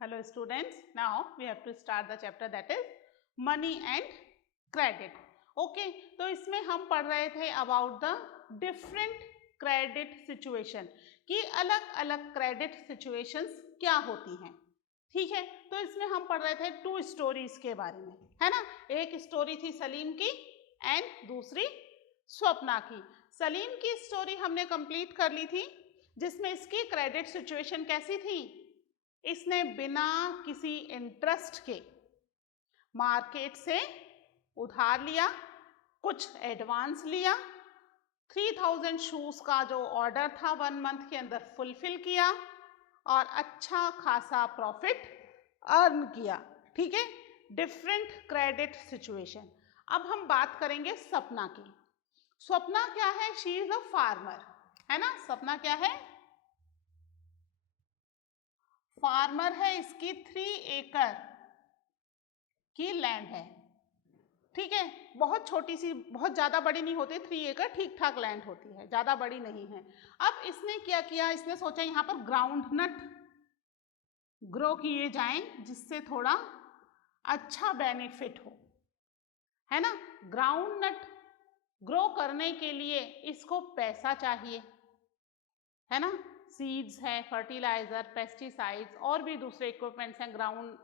Hello students, now we have to start the chapter that is money and credit. Okay, तो इसमें हम पढ़ रहे थे about the different credit situation कि अलग अलग credit situations क्या होती हैं. ठीक है, तो इसमें हम पढ़ रहे थे 2 स्टोरीज के बारे में, है ना. एक स्टोरी थी सलीम की एंड दूसरी स्वप्ना की. सलीम की स्टोरी हमने कंप्लीट कर ली थी जिसमें इसकी क्रेडिट सिचुएशन कैसी थी. इसने बिना किसी इंटरेस्ट के मार्केट से उधार लिया, कुछ एडवांस लिया, 3000 शूज का जो ऑर्डर था 1 मंथ के अंदर फुलफिल किया और अच्छा खासा प्रॉफिट अर्न किया. ठीक है, डिफरेंट क्रेडिट सिचुएशन. अब हम बात करेंगे सपना की. स्वप्ना क्या है? शी इज अ फार्मर, है ना. सपना क्या है? फार्मर है. इसकी 3 एकड़ की लैंड है. ठीक है, बहुत छोटी सी, बहुत ज्यादा बड़ी नहीं होती. 3 एकड़ ठीक ठाक लैंड होती है, ज्यादा बड़ी नहीं है. अब इसने क्या किया, इसने सोचा यहाँ पर ग्राउंड नट ग्रो किए जाएं जिससे थोड़ा अच्छा बेनिफिट हो, है ना. ग्राउंड नट ग्रो करने के लिए इसको पैसा चाहिए, है ना. सीड्स है, फर्टिलाइजर, पेस्टिसाइड्स और भी दूसरे इक्विपमेंट्स हैं ग्राउंड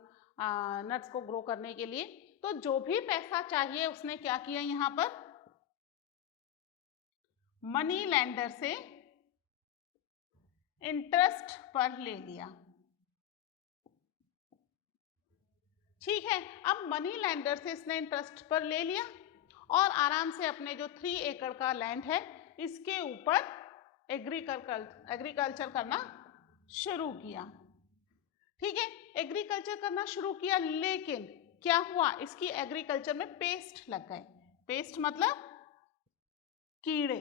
नट्स को ग्रो करने के लिए. तो जो भी पैसा चाहिए उसने क्या किया, यहाँ पर मनी लेंडर से इंटरेस्ट पर ले लिया. ठीक है, अब मनी लेंडर से इसने इंटरेस्ट पर ले लिया और आराम से अपने जो 3 एकड़ का लैंड है इसके ऊपर एग्रीकल्चर करना शुरू किया. ठीक है, एग्रीकल्चर करना शुरू किया, लेकिन क्या हुआ, इसकी एग्रीकल्चर में पेस्ट लग गए. पेस्ट मतलब कीड़े,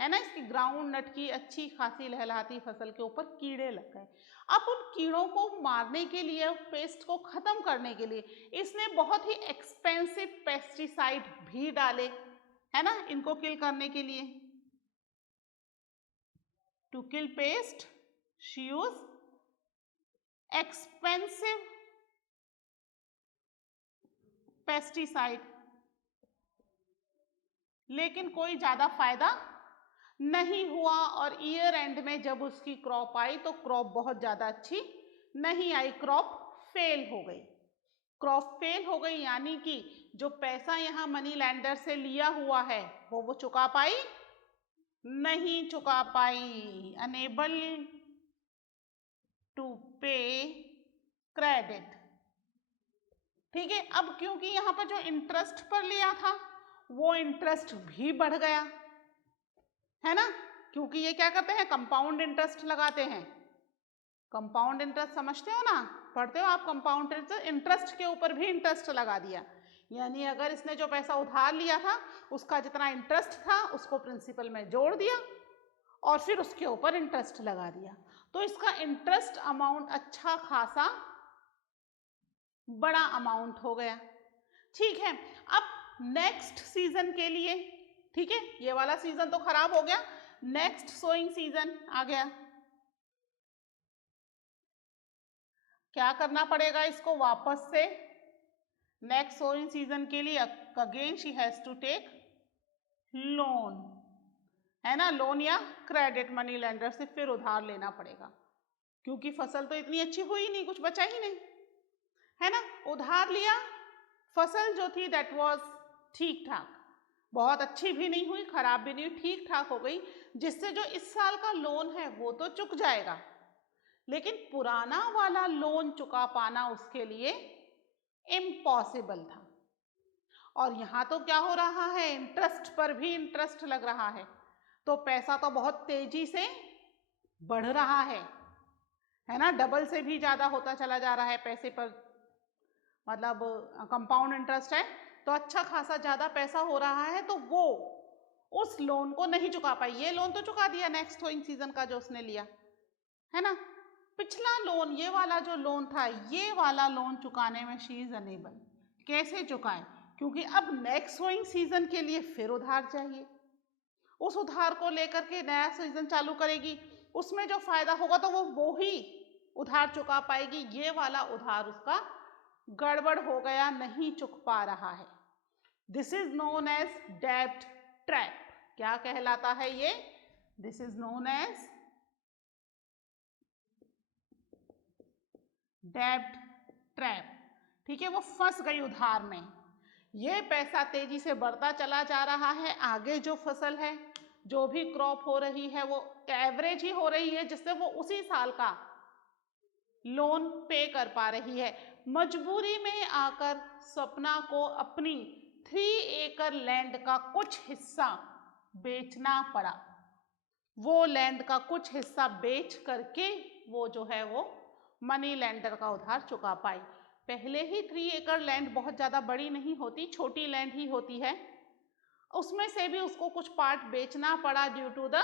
है ना. इसकी ग्राउंड नट की अच्छी खासी लहलहाती फसल के ऊपर कीड़े लग गए. अब उन कीड़ों को मारने के लिए, पेस्ट को खत्म करने के लिए इसने बहुत ही एक्सपेंसिव पेस्टिसाइड भी डाले, है ना, इनको किल करने के लिए. To kill pest, she used expensive pesticide. लेकिन कोई ज्यादा फायदा नहीं हुआ और ईयर एंड में जब उसकी क्रॉप आई तो क्रॉप बहुत ज्यादा अच्छी नहीं आई. क्रॉप फेल हो गई. क्रॉप फेल हो गई यानी कि जो पैसा यहाँ मनी लैंडर से लिया हुआ है वो चुका पाई नहीं चुका पाई. अनेबल टू पे क्रेडिट. ठीक है, अब क्योंकि यहाँ पर जो इंटरेस्ट पर लिया था वो इंटरेस्ट भी बढ़ गया, है ना. क्योंकि ये क्या करते हैं, कंपाउंड इंटरेस्ट लगाते हैं. कंपाउंड इंटरेस्ट समझते हो ना, पढ़ते हो आप. कंपाउंड इंटरेस्ट के ऊपर भी इंटरेस्ट लगा दिया. यानी अगर इसने जो पैसा उधार लिया था उसका जितना इंटरेस्ट था उसको प्रिंसिपल में जोड़ दिया और फिर उसके ऊपर इंटरेस्ट लगा दिया. तो इसका इंटरेस्ट अमाउंट अच्छा खासा बड़ा अमाउंट हो गया. ठीक है, अब नेक्स्ट सीजन के लिए, ठीक है, ये वाला सीजन तो खराब हो गया, नेक्स्ट सोइंग सीजन आ गया. क्या करना पड़ेगा इसको, वापस से नेक्स्ट सोइंग सीजन के लिए again she has to take loan, है ना. लोन या क्रेडिट मनी लेंडर से फिर उधार लेना पड़ेगा क्योंकि फसल तो इतनी अच्छी हुई नहीं, कुछ बचा ही नहीं, है ना. उधार लिया, फसल जो थी दैट वाज ठीक ठाक, बहुत अच्छी भी नहीं हुई, खराब भी नहीं हुई, ठीक ठाक हो गई, जिससे जो इस साल का लोन है वो तो चुक जाएगा, लेकिन पुराना वाला लोन चुका पाना उसके लिए इम्पॉसिबल था. और यहाँ तो क्या हो रहा है, इंटरेस्ट पर भी इंटरेस्ट लग रहा है, तो पैसा तो बहुत तेजी से बढ़ रहा है ना. डबल से भी ज्यादा होता चला जा रहा है पैसे पर, मतलब कंपाउंड इंटरेस्ट है तो अच्छा खासा ज्यादा पैसा हो रहा है. तो वो उस लोन को नहीं चुका पाई. ये लोन तो चुका दिया नेक्स्ट सोइंग सीजन का जो उसने लिया, है ना. पिछला लोन, ये वाला जो लोन था, ये वाला लोन चुकाने में शी इज अनेबल. कैसे चुकाए, क्योंकि अब नेक्स्ट सोइंग सीजन के लिए फिर उधार चाहिए. उस उधार को लेकर के नया सीजन चालू करेगी, उसमें जो फायदा होगा तो वो ही उधार चुका पाएगी, ये वाला उधार उसका गड़बड़ हो गया, नहीं चुक पा रहा है। दिस इज नोन एज डेब्ट ट्रैप। क्या कहलाता है ये? दिस इज नोन एज डेब्ट ट्रैप। ठीक है, वो फंस गई उधार में। ये पैसा तेजी से बढ़ता चला जा रहा है, आगे जो फसल है, जो भी क्रॉप हो रही है, वो एवरेज ही हो रही है, जिससे वो उसी साल का लोन पे कर पा रही है। मजबूरी में आकर सपना को अपनी 3 एकड़ लैंड का कुछ हिस्सा बेचना पड़ा। वो लैंड का कुछ हिस्सा बेच करके वो जो है वो मनी लेंडर का उधार चुका पाई। पहले ही 3 एकड़ लैंड बहुत ज़्यादा बड़ी नहीं होती, छोटी लैंड ही होती है, उसमें से भी उसको कुछ पार्ट बेचना पड़ा due to the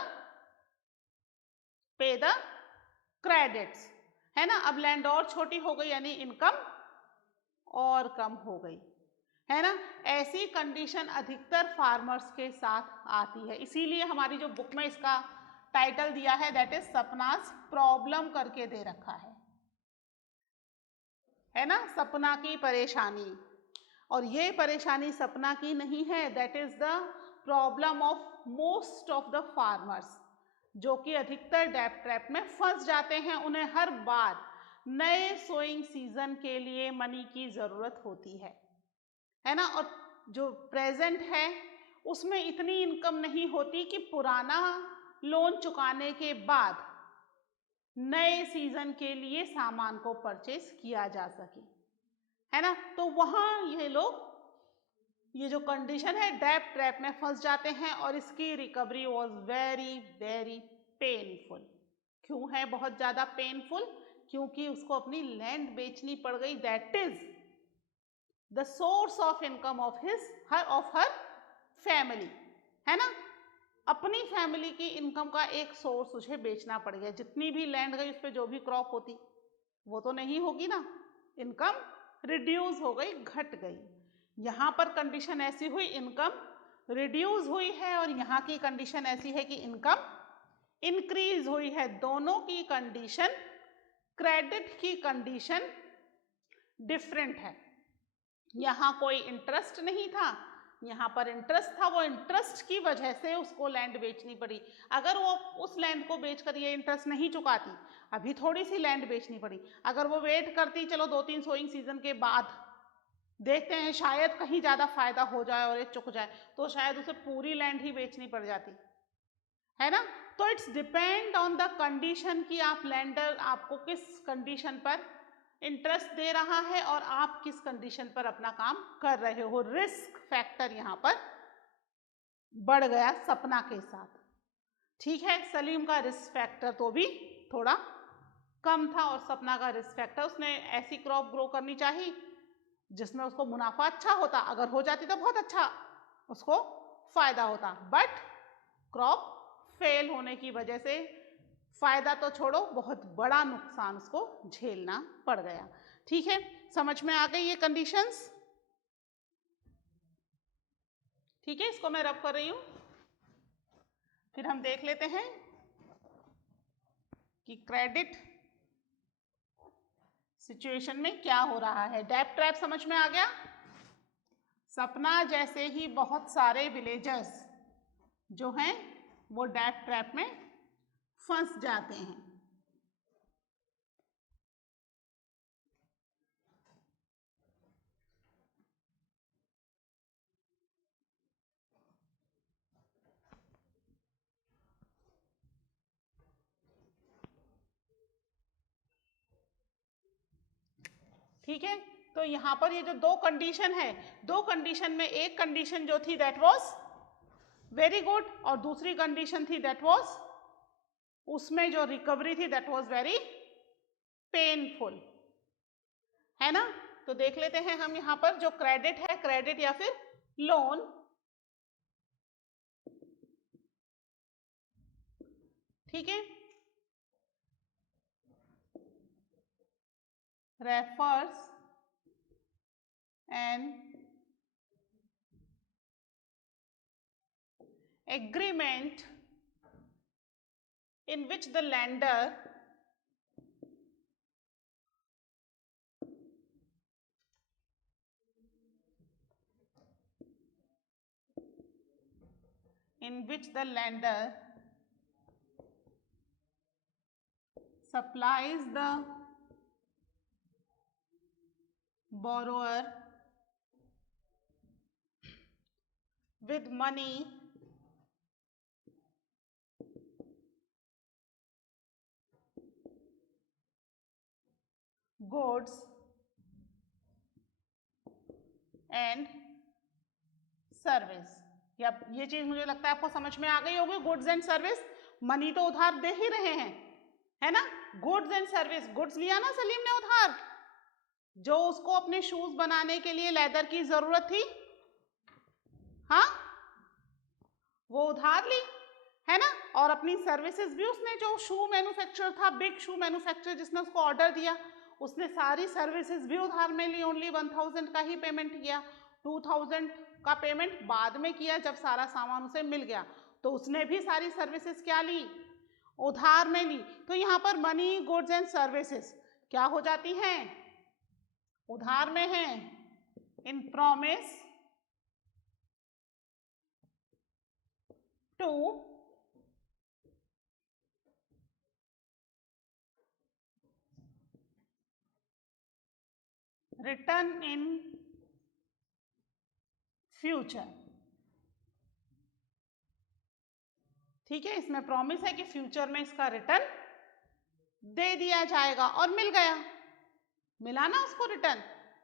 pay the credits, है ना। अब लैंड और छोटी हो गई, यानी इनकम और कम हो गई, है ना। ऐसी कंडीशन अधिकतर फार्मर्स के साथ आती है, इसीलिए हमारी जो बुक में इसका टाइटल दिया है दैट इज सपनास प्रॉब्लम करके दे रखा है ना, सपना की परेशानी। और ये परेशानी सपना की नहीं है, that is the problem of most of the farmers, जो कि अधिकतर डेब्ट ट्रैप में फंस जाते हैं। उन्हें हर बार नए सोइंग सीजन के लिए मनी की जरूरत होती है ना। और जो प्रेजेंट है उसमें इतनी इनकम नहीं होती कि पुराना लोन चुकाने के बाद नए सीजन के लिए सामान को परचेज किया जा सके, है ना। तो वहाँ ये लोग, ये जो कंडीशन है, डेब्ट ट्रैप में फंस जाते हैं और इसकी recovery was very very painful. क्यों है बहुत ज़्यादा पेनफुल? क्योंकि उसको अपनी लैंड बेचनी पड़ गई, that is the source of income of her family, है ना। अपनी फैमिली की इनकम का एक सोर्स उसे बेचना पड़ गया। जितनी भी लैंड गई उस पर जो भी क्रॉप होती वो तो नहीं होगी ना, इनकम रिड्यूस हो गई, घट गई। यहाँ पर कंडीशन ऐसी हुई, इनकम रिड्यूस हुई है, और यहाँ की कंडीशन ऐसी है कि इनकम इंक्रीज हुई है। दोनों की कंडीशन, क्रेडिट की कंडीशन डिफरेंट है। यहाँ कोई इंटरेस्ट नहीं था, यहाँ पर इंटरेस्ट था। वो इंटरेस्ट की वजह से उसको लैंड बेचनी पड़ी। अगर वो उस लैंड को बेचकर ये इंटरेस्ट नहीं चुकाती, अभी थोड़ी सी लैंड बेचनी पड़ी, अगर वो वेट करती, चलो 2-3 सोइंग सीजन के बाद देखते हैं शायद कहीं ज़्यादा फायदा हो जाए और ये चुक जाए, तो शायद उसे पूरी लैंड ही बेचनी पड़ जाती, है ना। तो it's depend on the condition कि आप लैंडर आपको किस कंडीशन पर इंटरेस्ट दे रहा है और आप किस कंडीशन पर अपना काम कर रहे हो। रिस्क फैक्टर यहाँ पर बढ़ गया सपना के साथ। ठीक है, सलीम का रिस्क फैक्टर तो भी थोड़ा कम था और सपना का रिस्क फैक्टर, उसने ऐसी क्रॉप ग्रो करनी चाहिए जिसमें उसको मुनाफा अच्छा होता, अगर हो जाती तो बहुत अच्छा उसको फायदा होता, बट क्रॉप फेल होने की वजह से फायदा तो छोड़ो, बहुत बड़ा नुकसान उसको झेलना पड़ गया। ठीक है, समझ में आ गई ये कंडीशंस? ठीक है, इसको मैं रब कर रही हूं, फिर हम देख लेते हैं कि क्रेडिट सिचुएशन में क्या हो रहा है। डेब्ट ट्रैप समझ में आ गया? सपना जैसे ही बहुत सारे विलेजर्स जो हैं वो डेब्ट ट्रैप में फंस जाते हैं। ठीक है, तो यहाँ पर ये जो दो कंडीशन है, दो कंडीशन में एक कंडीशन जो थी दैट वाज वेरी गुड, और दूसरी कंडीशन थी दैट वाज, उसमें जो रिकवरी थी दैट वाज वेरी पेनफुल, है ना। तो देख लेते हैं हम यहाँ पर जो क्रेडिट है, क्रेडिट या फिर लोन, ठीक है, refers an agreement in which the lender in which the lender supplies the borrower with money goods and service. या ये चीज मुझे लगता है आपको समझ में आ गई होगी। गुड्स एंड सर्विस, मनी तो उधार दे ही रहे हैं, है ना। गुड्स एंड सर्विस, गुड्स लिया ना सलीम ने उधार, जो उसको अपने शूज बनाने के लिए लेदर की जरूरत थी, हाँ वो उधार ली, है ना। और अपनी सर्विसेज भी उसने, जो शू मैन्युफैक्चरर था, बिग शू मैन्युफैक्चरर जिसने उसको ऑर्डर दिया, उसने सारी सर्विसेज भी उधार में ली। ओनली 1000 का ही पेमेंट किया, 2000 का पेमेंट बाद में किया जब सारा सामान उसे मिल गया। तो उसने भी सारी सर्विसेज क्या ली, उधार में ली। तो यहाँ पर मनी गुड्स एंड सर्विसेज क्या हो जाती हैं, उधार में हैं। In promise to return in future. ठीक है, इसमें प्रॉमिस है कि फ्यूचर में इसका रिटर्न दे दिया जाएगा। और मिल गया, मिला ना उसको रिटर्न,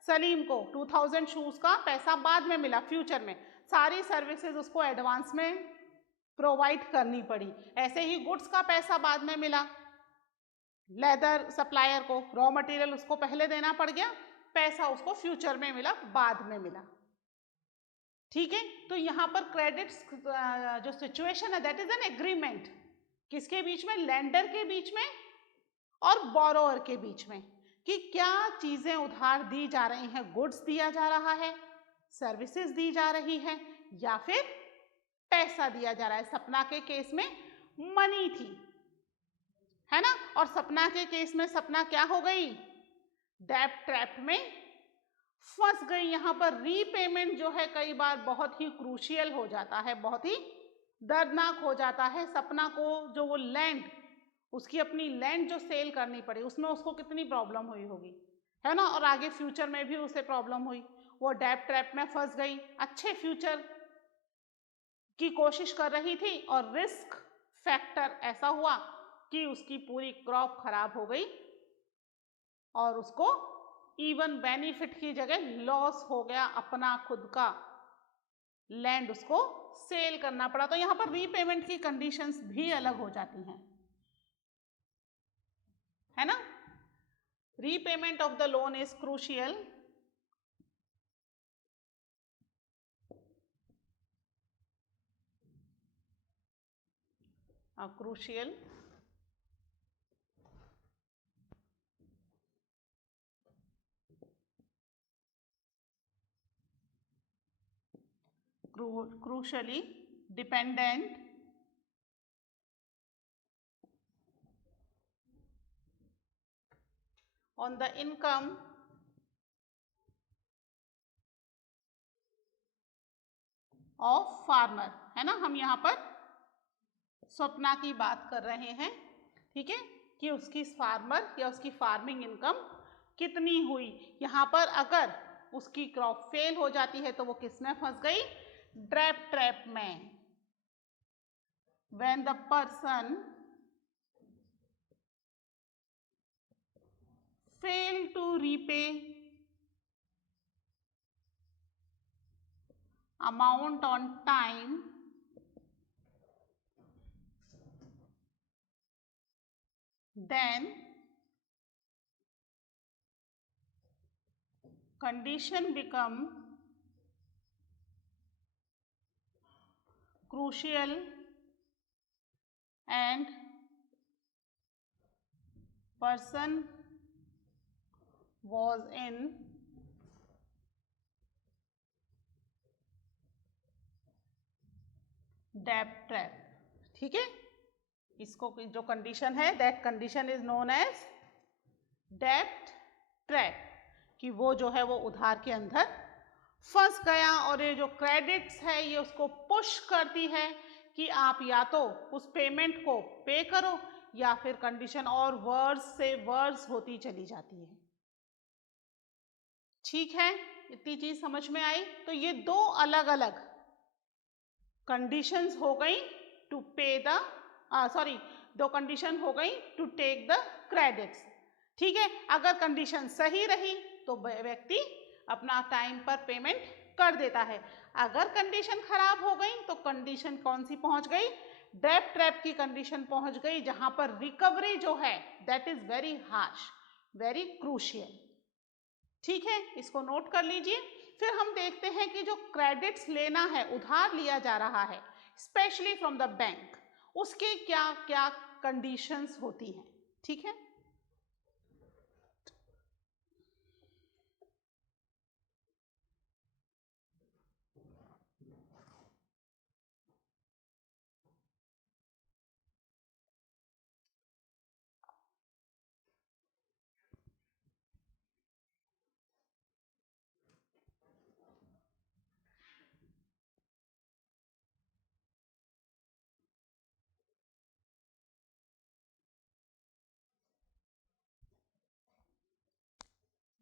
सलीम को 2000 शूज का पैसा बाद में मिला, फ्यूचर में। सारी सर्विसेज उसको एडवांस में प्रोवाइड करनी पड़ी। ऐसे ही गुड्स का पैसा बाद में मिला लेदर सप्लायर को, रॉ मटेरियल उसको पहले देना पड़ गया, पैसा उसको फ्यूचर में मिला, बाद में मिला। ठीक है, तो यहाँ पर क्रेडिट्स जो सिचुएशन है दैट इज एन एग्रीमेंट, किसके बीच में, लेंडर के बीच में और बोरोअर के बीच में, कि क्या चीजें उधार दी जा रही हैं, गुड्स दिया जा रहा है, सर्विसेज दी जा रही है, या फिर पैसा दिया जा रहा है। सपना के केस में मनी थी, है ना। और सपना के केस में सपना क्या हो गई, डेब्ट ट्रैप में फंस गई। यहाँ पर रीपेमेंट जो है कई बार बहुत ही क्रूशियल हो जाता है, बहुत ही दर्दनाक हो जाता है। सपना को जो वो लैंड, उसकी अपनी लैंड जो सेल करनी पड़ी, उसमें उसको कितनी प्रॉब्लम हुई होगी, है ना। और आगे फ्यूचर में भी उसे प्रॉब्लम हुई, वो डेब्ट ट्रैप में फंस गई। अच्छे फ्यूचर की कोशिश कर रही थी और रिस्क फैक्टर ऐसा हुआ कि उसकी पूरी क्रॉप खराब हो गई और उसको इवन बेनिफिट की जगह लॉस हो गया, अपना खुद का लैंड उसको सेल करना पड़ा। तो यहाँ पर रीपेमेंट की कंडीशंस भी अलग हो जाती हैं, है ना। Repayment of the loan is crucial crucial crucially dependent on the income of farmer, है ना। हम यहाँ पर स्वप्ना की बात कर रहे हैं, ठीक है, कि उसकी फार्मर या उसकी फार्मिंग इनकम कितनी हुई। यहाँ पर अगर उसकी क्रॉप फेल हो जाती है तो वो किस में फंस गई, डेब्ट ट्रैप में। When the person fail to repay amount on time, then condition become crucial and person was in डेब्ट ट्रैप। ठीक है, इसको जो कंडीशन है that condition is known as डेब्ट ट्रैप, कि वो जो है वो उधार के अंदर फंस गया। और ये जो क्रेडिट्स है ये उसको पुश करती है कि आप या तो उस पेमेंट को पे करो या फिर कंडीशन और वर्स से वर्स होती चली जाती है। ठीक है, इतनी चीज समझ में आई। तो ये दो अलग अलग कंडीशंस हो गई टू पे द दो कंडीशन हो गई टू टेक द क्रेडिट्स। ठीक है, अगर कंडीशन सही रही तो व्यक्ति अपना टाइम पर पेमेंट कर देता है। अगर कंडीशन खराब हो गई तो कंडीशन कौन सी पहुंच गई? डेब्ट ट्रैप की कंडीशन पहुंच गई, जहां पर रिकवरी जो है that is very harsh, very crucial. ठीक है, इसको नोट कर लीजिए। फिर हम देखते हैं कि जो क्रेडिट्स लेना है, उधार लिया जा रहा है स्पेशली फ्रॉम द बैंक, उसके क्या क्या कंडीशंस होती हैं। ठीक है,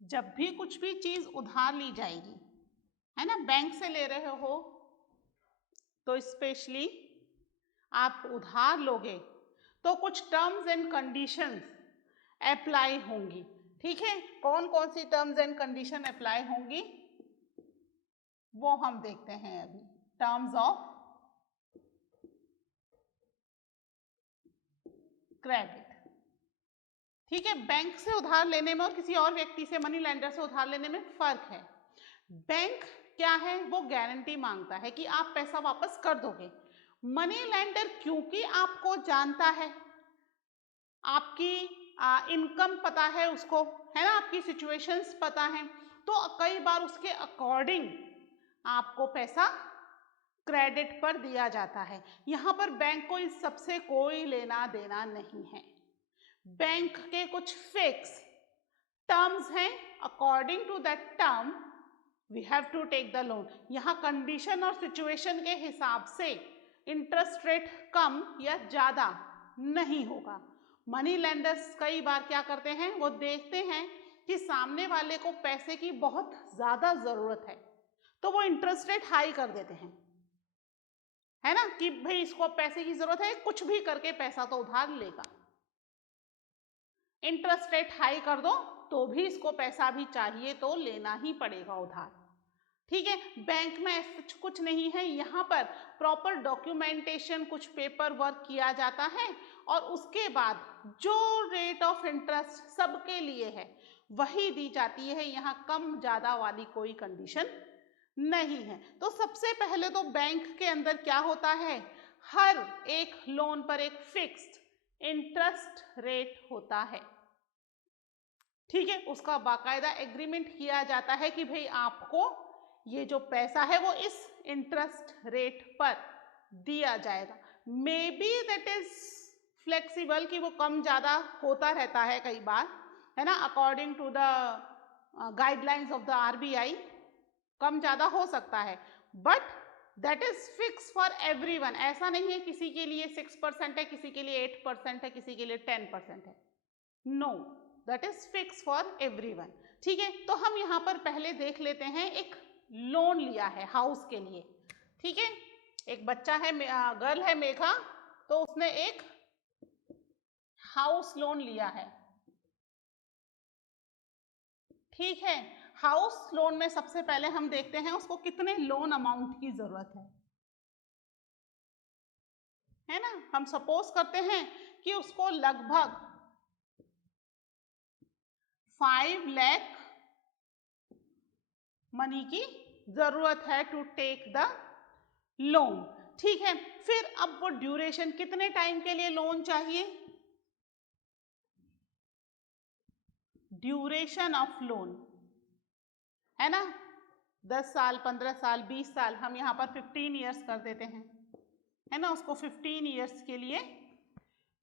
जब भी कुछ भी चीज उधार ली जाएगी, है ना, बैंक से ले रहे हो तो स्पेशली आप उधार लोगे तो कुछ टर्म्स एंड कंडीशंस अप्लाई होंगी। ठीक है, कौन कौन सी टर्म्स एंड कंडीशन अप्लाई होंगी वो हम देखते हैं अभी। Terms of credit. ठीक है, बैंक से उधार लेने में और किसी और व्यक्ति से, मनी लेंडर से उधार लेने में फर्क है। बैंक क्या है, वो गारंटी मांगता है कि आप पैसा वापस कर दोगे। मनी लेंडर क्योंकि आपको जानता है, आपकी इनकम पता है उसको, है ना, आपकी सिचुएशंस पता है, तो कई बार उसके अकॉर्डिंग आपको पैसा क्रेडिट पर दिया जाता है। यहां पर बैंक को इस सबसे कोई लेना देना नहीं है। बैंक के कुछ फिक्स टर्म्स हैं, according to that term we have to take the loan. यहाँ कंडीशन और सिचुएशन के हिसाब से इंटरेस्ट रेट कम या ज़्यादा नहीं होगा। मनी लेंडर्स कई बार क्या करते हैं, वो देखते हैं कि सामने वाले को पैसे की बहुत ज़्यादा ज़रूरत है तो वो इंटरेस्ट रेट हाई कर देते हैं, है ना, कि भाई इसको पैसे की ज़रूरत है, कुछ भी करके पैसा तो उधार लेगा। इंटरेस्ट रेट हाई कर दो तो भी इसको पैसा भी चाहिए तो लेना ही पड़ेगा उधार। ठीक है, बैंक में ऐसा कुछ नहीं है, यहाँ पर प्रॉपर डॉक्यूमेंटेशन, कुछ पेपर वर्क किया जाता है और उसके बाद जो रेट ऑफ इंटरेस्ट सबके लिए है वही दी जाती है। यहाँ कम ज़्यादा वाली कोई कंडीशन नहीं है। तो सबसे पहले तो बैंक के अंदर क्या होता है, हर एक लोन पर एक फिक्स्ड इंटरेस्ट रेट होता है। ठीक है, उसका बाकायदा एग्रीमेंट किया जाता है कि भाई आपको ये जो पैसा है वो इस इंटरेस्ट रेट पर दिया जाएगा। May be that is flexible, कि वो कम ज़्यादा होता रहता है कई बार, है ना, according to the guidelines of the RBI कम ज़्यादा हो सकता है, but that is fix for everyone. ऐसा नहीं है किसी के लिए 6% है, किसी के लिए 8% है, किसी के लिए 10% है। No, that is fix for everyone. ठीक है, तो हम यहाँ पर पहले देख लेते हैं, एक लोन लिया है हाउस के लिए। ठीक है, एक बच्चा है, गर्ल है मेघा, तो उसने एक हाउस लोन लिया है। ठीक है, हाउस लोन में सबसे पहले हम देखते हैं उसको कितने लोन अमाउंट की जरूरत है ना। हम सपोज करते हैं कि उसको लगभग 5 लाख मनी की जरूरत है टू टेक द लोन। ठीक है, फिर अब वो ड्यूरेशन, कितने टाइम के लिए लोन चाहिए, ड्यूरेशन ऑफ लोन, है ना, 10 साल, 15 साल, 20 साल, हम यहाँ पर 15 ईयर्स कर देते हैं, है ना। उसको 15 ईयर्स के लिए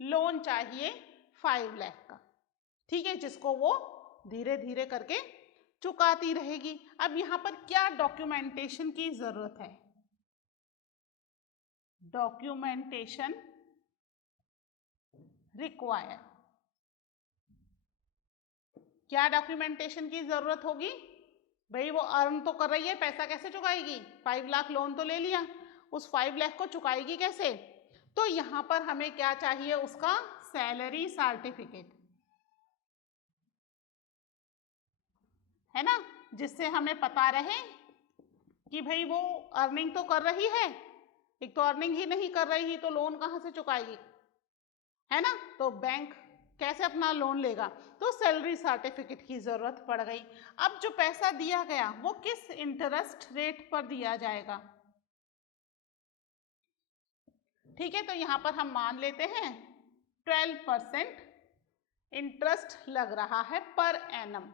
लोन चाहिए 5 लाख का। ठीक है, जिसको वो धीरे धीरे करके चुकाती रहेगी। अब यहाँ पर क्या डॉक्यूमेंटेशन की जरूरत है, डॉक्यूमेंटेशन रिक्वायर। क्या डॉक्यूमेंटेशन की जरूरत होगी? भाई वो अर्न तो कर रही है, पैसा कैसे चुकाएगी? 5 लाख लोन तो ले लिया, उस 5 लाख को चुकाएगी कैसे? तो यहां पर हमें क्या चाहिए? उसका सैलरी सर्टिफिकेट, है ना, जिससे हमें पता रहे कि भाई वो अर्निंग तो कर रही है। एक तो अर्निंग ही नहीं कर रही तो लोन कहाँ से चुकाएगी, है ना? तो बैंक कैसे अपना लोन लेगा? तो सैलरी सर्टिफिकेट की जरूरत पड़ गई। अब जो पैसा दिया गया वो किस इंटरेस्ट रेट पर दिया जाएगा? ठीक है, तो यहां पर हम मान लेते हैं 12% इंटरेस्ट लग रहा है पर एनम,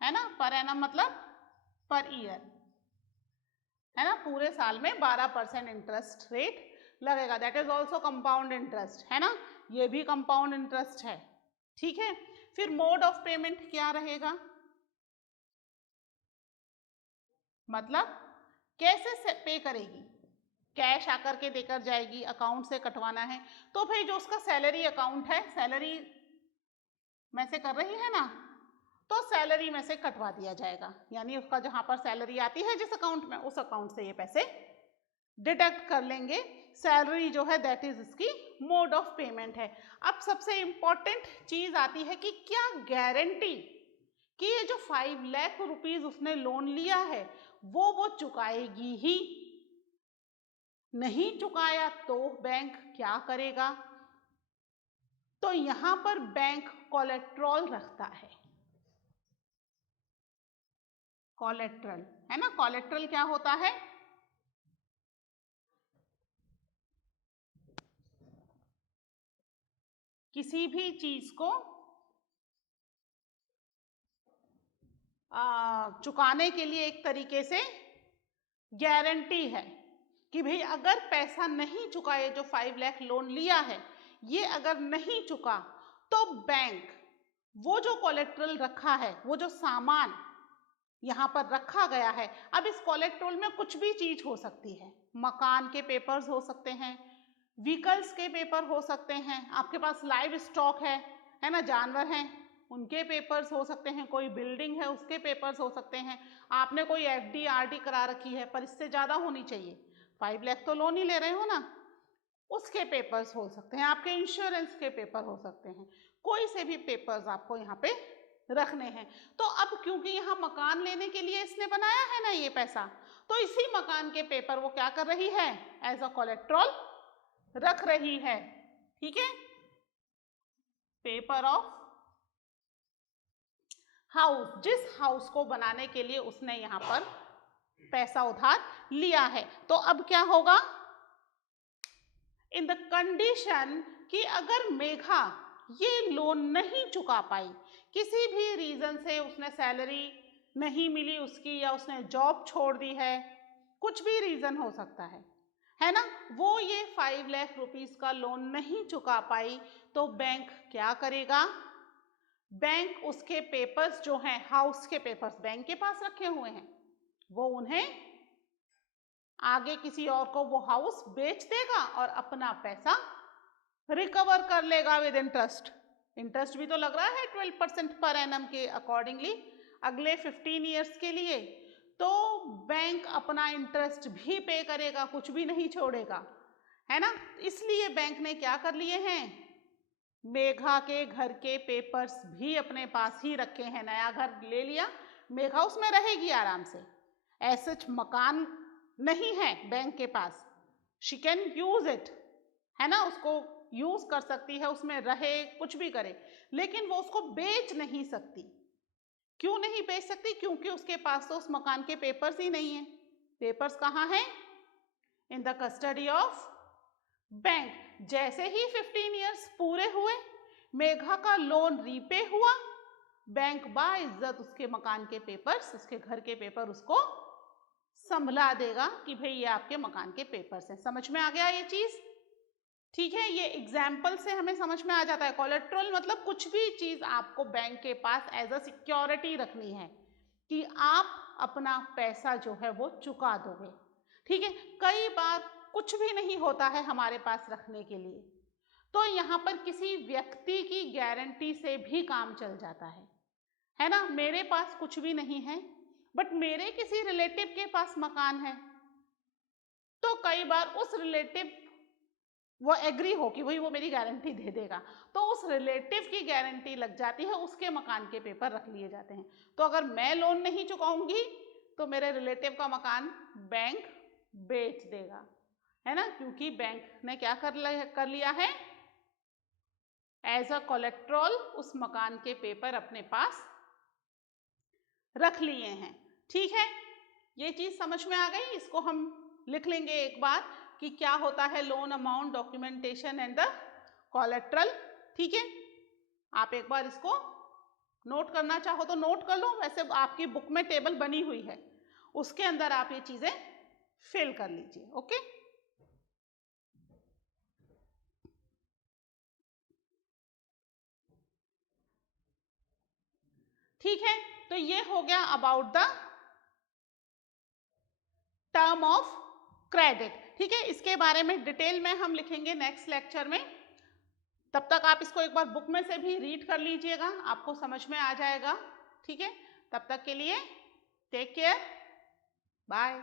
है ना? पर एनम मतलब पर ईयर, है ना? पूरे साल में 12% इंटरेस्ट रेट लगेगा। That is also compound interest, है ना? ये भी कंपाउंड इंटरेस्ट है। ठीक है, फिर मोड ऑफ पेमेंट क्या रहेगा? मतलब कैसे पे करेगी? कैश आकर के देकर जाएगी, अकाउंट से कटवाना है? तो भाई जो उसका सैलरी अकाउंट है, सैलरी में से कर रही है ना, तो सैलरी में से कटवा दिया जाएगा। यानी उसका जहां पर सैलरी आती है जिस अकाउंट में, उस अकाउंट से ये पैसे डिडक्ट कर लेंगे। सैलरी जो है दैट इज इसकी मोड ऑफ पेमेंट है। अब सबसे इंपॉर्टेंट चीज आती है कि क्या गारंटी कि ये जो 5 लाख रुपीज उसने लोन लिया है वो चुकाएगी ही? नहीं चुकाया तो बैंक क्या करेगा? तो यहां पर बैंक कोलेट्रल रखता है। कोलेट्रल, है ना? कोलेट्रल क्या होता है? किसी भी चीज को चुकाने के लिए एक तरीके से गारंटी है कि भाई अगर पैसा नहीं चुकाए, जो 5 लाख लोन लिया है ये अगर नहीं चुका तो बैंक वो जो कोलेट्रल रखा है, वो जो सामान यहां पर रखा गया है, अब इस कोलेट्रल में कुछ भी चीज हो सकती है। मकान के पेपर्स हो सकते हैं, व्हीकल्स के पेपर हो सकते हैं, आपके पास लाइव स्टॉक है ना, जानवर हैं उनके पेपर्स हो सकते हैं, कोई बिल्डिंग है उसके पेपर्स हो सकते हैं, आपने कोई एफडी आरडी करा रखी है पर इससे ज्यादा होनी चाहिए, 5 लाख तो लोन ही ले रहे हो ना, उसके पेपर्स हो सकते हैं, आपके इंश्योरेंस के पेपर हो सकते हैं, कोई से भी पेपर्स आपको यहाँ पे रखने हैं। तो अब क्योंकि यहाँ मकान लेने के लिए इसने बनाया है ना ये पैसा, तो इसी मकान के पेपर वो क्या कर रही है? एज अ कोलेट्रल रख रही है। ठीक है, पेपर ऑफ हाउस, जिस हाउस को बनाने के लिए उसने यहां पर पैसा उधार लिया है। तो अब क्या होगा? इन द कंडीशन कि अगर मेघा ये लोन नहीं चुका पाई, किसी भी रीजन से उसने सैलरी नहीं मिली उसकी, या उसने जॉब छोड़ दी है, कुछ भी रीजन हो सकता है ना, वो ये 5 लाख रुपीस का लोन नहीं चुका पाई, तो बैंक क्या करेगा? बैंक उसके पेपर्स जो हैं, हाउस के पेपर्स बैंक के पास रखे हुए हैं, वो उन्हें आगे किसी और को वो हाउस बेच देगा और अपना पैसा रिकवर कर लेगा विद इंटरेस्ट। इंटरेस्ट भी तो लग रहा है 12% पर एनम के अकॉर्डिंगली अगले 15 ईयर्स के लिए। तो बैंक अपना इंटरेस्ट भी पे करेगा, कुछ भी नहीं छोड़ेगा, है ना? इसलिए बैंक ने क्या कर लिए हैं? मेघा के घर के पेपर्स भी अपने पास ही रखे हैं। नया घर ले लिया, मेघा उसमें रहेगी आराम से, ऐसे मकान नहीं है बैंक के पास, शी कैन यूज इट, है ना, उसको यूज कर सकती है, उसमें रहे, कुछ भी करे, लेकिन वो उसको बेच नहीं सकती। क्यों नहीं बेच सकती? क्योंकि उसके पास तो उस मकान के पेपर्स ही नहीं है। पेपर्स कहाँ हैं? In the custody of bank. जैसे ही 15 ईयर्स पूरे हुए, मेघा का लोन रीपे हुआ, बैंक बाइज्जत उसके मकान के पेपर्स, उसके घर के पेपर उसको संभला देगा कि भाई ये आपके मकान के पेपर्स हैं। समझ में आ गया ये चीज? ठीक है, ये एग्जाम्पल से हमें समझ में आ जाता है। कोलेट्रल मतलब कुछ भी चीज आपको बैंक के पास एज अ सिक्योरिटी रखनी है कि आप अपना पैसा जो है वो चुका दोगे। ठीक है, कई बार कुछ भी नहीं होता है हमारे पास रखने के लिए, तो यहाँ पर किसी व्यक्ति की गारंटी से भी काम चल जाता है ना। मेरे पास कुछ भी नहीं है बट मेरे किसी रिलेटिव के पास मकान है, तो कई बार उस रिलेटिव वो एग्री हो कि वो मेरी गारंटी दे देगा, तो उस रिलेटिव की गारंटी लग जाती है, उसके मकान के पेपर रख लिए जाते हैं। तो अगर मैं लोन नहीं चुकाऊंगी तो मेरे रिलेटिव का मकान बैंक बेच देगा, है ना, क्योंकि बैंक ने क्या कर लिया है, एज अ कोलेट्रल उस मकान के पेपर अपने पास रख लिए हैं। ठीक है, ये चीज समझ में आ गई। इसको हम लिख लेंगे एक बार कि क्या होता है loan amount, documentation and the collateral. ठीक है, आप एक बार इसको नोट करना चाहो तो नोट कर लो, वैसे आपकी बुक में टेबल बनी हुई है, उसके अंदर आप ये चीजें फिल कर लीजिए। ओके, ठीक है, तो ये हो गया about the term of credit. ठीक है, इसके बारे में डिटेल में हम लिखेंगे नेक्स्ट लेक्चर में। तब तक आप इसको एक बार बुक में से भी रीड कर लीजिएगा, आपको समझ में आ जाएगा। ठीक है, तब तक के लिए टेक केयर, बाय।